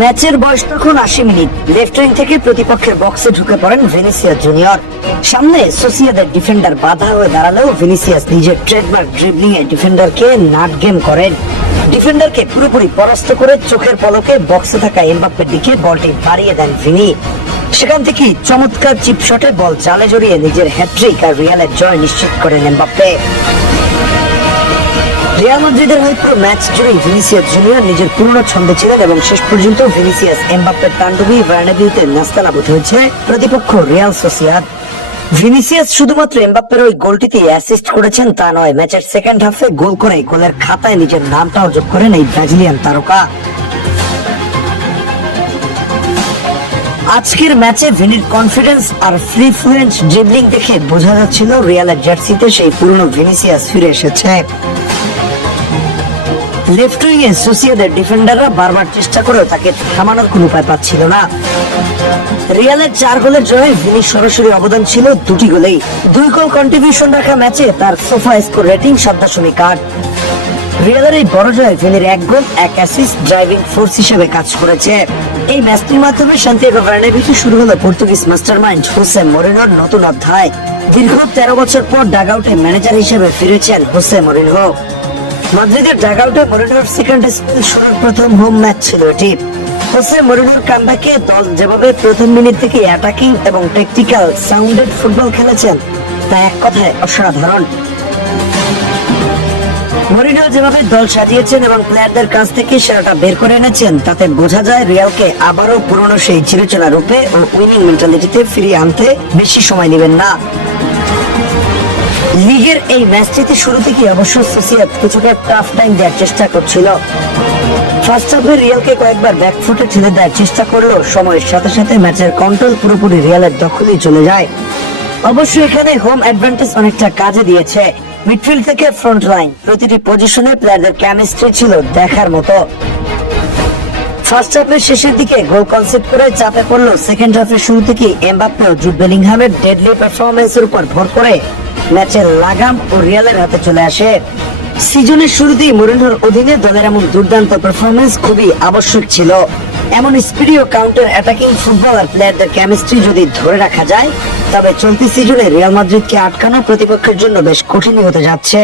ম্যাচের বয়স তখন ৮০ মিনিট। লেফট উইং থেকে প্রতিপক্ষের বক্সে ঢুকে পড়েন ভিনিসিয়াস জুনিয়র। সামনে সোসিয়েদাদের ডিফেন্ডার বাধা হয়ে দাঁড়ালেও ভিনিসিয়াস নিজের ট্রেডমার্ক ড্রিবলিং এ ডিফেন্ডারকে নাট গেম করেন। ডিফেন্ডারকে পুরোপুরি পরাস্ত করে চোখের পলকে বক্সে থাকা এমবাপ্পের দিকে বলটি বাড়িয়ে দেন ভিনি। সেখান থেকে চমৎকার চিপ শটে বল জালে জড়িয়ে নিজের হ্যাট্রিক আর রিয়ালের জয় নিশ্চিত করেন এমবাপ্পে। রিয়াল মাদ্রিদের হয়ে পুরো ম্যাচ জুড়ে ভিনিসিয়াস জুনিয়র নিজের পুরনো ছন্দে ছিলেন এবং শেষ পর্যন্ত ভিনিসিয়াস এমবাপ্পের তাণ্ডবী বার্নাবিউতে নাস্তানাবুদ হয়েছে প্রতিপক্ষ রিয়াল সোসিয়েদাদ। ভিনিসিয়াস শুধুমাত্র এমবাপ্পের ওই গোলটিতে অ্যাসিস্ট করেছেন তা নয়, ম্যাচের সেকেন্ড হাফে গোল করে গোলের খাতায় নিজের নামটাও যোগ করেন এই ব্রাজিলিয়ান তারকা। আজকের ম্যাচে ভিনির কনফিডেন্স আর ফ্রি ফ্লুয়েন্ট ড্রিবলিং দেখে বোঝা যাচ্ছিল রিয়ালের জার্সিতে সেই পুরনো ভিনিসিয়াস ফিরে এসেছে। লেফট উইং এ সোসিয়েদাদের ডিফেন্ডাররা বারবার চেষ্টা করেও তাকে থামানোর কোনো উপায় পাচ্ছিল না। রিয়ালের ৪ গোলের জয়ে ভিনির সরাসরি অবদান ছিল ২টি গোলেই। ২ গোল কন্ট্রিবিউশন রাখা ম্যাচে তার সোফা স্কোর রেটিং ৭.৮। রিয়ালের এই বড় জয়ে ভিনির ১ গোল ১ অ্যাসিস্ট ড্রাইভিং ফোর্স হিসেবে কাজ করেছে। এই ম্যাচটির মাধ্যমে সান্তিয়াগো বার্নাবিউতে শুরু হলো পর্তুগিজ মাস্টারমাইন্ড হোসে মরিনহোর নতুন অধ্যায়। দীর্ঘ ১৩ বছর পর ডাগআউটে ম্যানেজার হিসেবে ফিরেছেন হোসে মরিনহো। মাদ্রিদের ডাগআউটে মরিনহোর সেকেন্ড স্পেল শুরুর প্রথম হোম ম্যাচ ছিল এটি। হোসে মরিনহোর কামব্যাকে দল যেভাবে প্রথম মিনিট থেকে অ্যাটাকিং এবং টেকটিক্যাল সাউন্ডেড ফুটবল খেলেছেন তা এক কথায় অসাধারণ। মরিনহো যেভাবে দল সাজিয়েছেন এবং প্লেয়ারদের কাছ থেকে সেরাটা বের করে এনেছেন তাতে বোঝা যায় রিয়ালকে আবারও পুরনো সেই চিরচেনা রূপে ও উইনিং মেন্টালিটিতে ফিরিয়ে আনতে বেশি সময় নেবেন না। লিগের এই ম্যাচটিতে শুরু থেকে অবশ্য সোসিয়েদাদ কিছুটা টাফ টাইম দেওয়ার চেষ্টা করছিল। ফার্স্ট হাফে রিয়ালকে কয়েকবার ব্যাকফুটে ঠেলে দেওয়ার চেষ্টা করলেও সময়ের সাথে সাথে ম্যাচের কন্ট্রোল পুরোপুরি রিয়ালের দখলেই চলে যায়। অবশ্য এখানে হোম অ্যাডভান্টেজ অনেকটা কাজে দিয়েছে। মিডফিল্ড থেকে ফ্রন্ট লাইন প্রতিটি পজিশনে প্লেয়ারদের কেমিস্ট্রি ছিল দেখার মতো। ফার্স্ট হাফের শেষের দিকে গোল কনসেপ্ট করে চাপে পড়লো সেকেন্ড হাফের শুরু থেকে এমবাপ্পে ও জুড বেলিংহামের ডেডলি পারফরম্যান্সের উপর ভর করে ম্যাচের লাগাম ও রিয়ালের হাতে চলে আসে। সিজনের শুরুতেই মরিনহোর অধীনে দলের এমন দুর্দান্ত পারফরম্যান্স খুবই আবশ্যক ছিল। এমন স্পিডি ও কাউন্টার অ্যাটাকিং ফুটবল আর প্লেয়ারদের কেমিস্ট্রি যদি ধরে রাখা যায় তবে চলতি সিজনে রিয়াল মাদ্রিদকে আটকানো প্রতিপক্ষের জন্য বেশ কঠিনই হতে যাচ্ছে।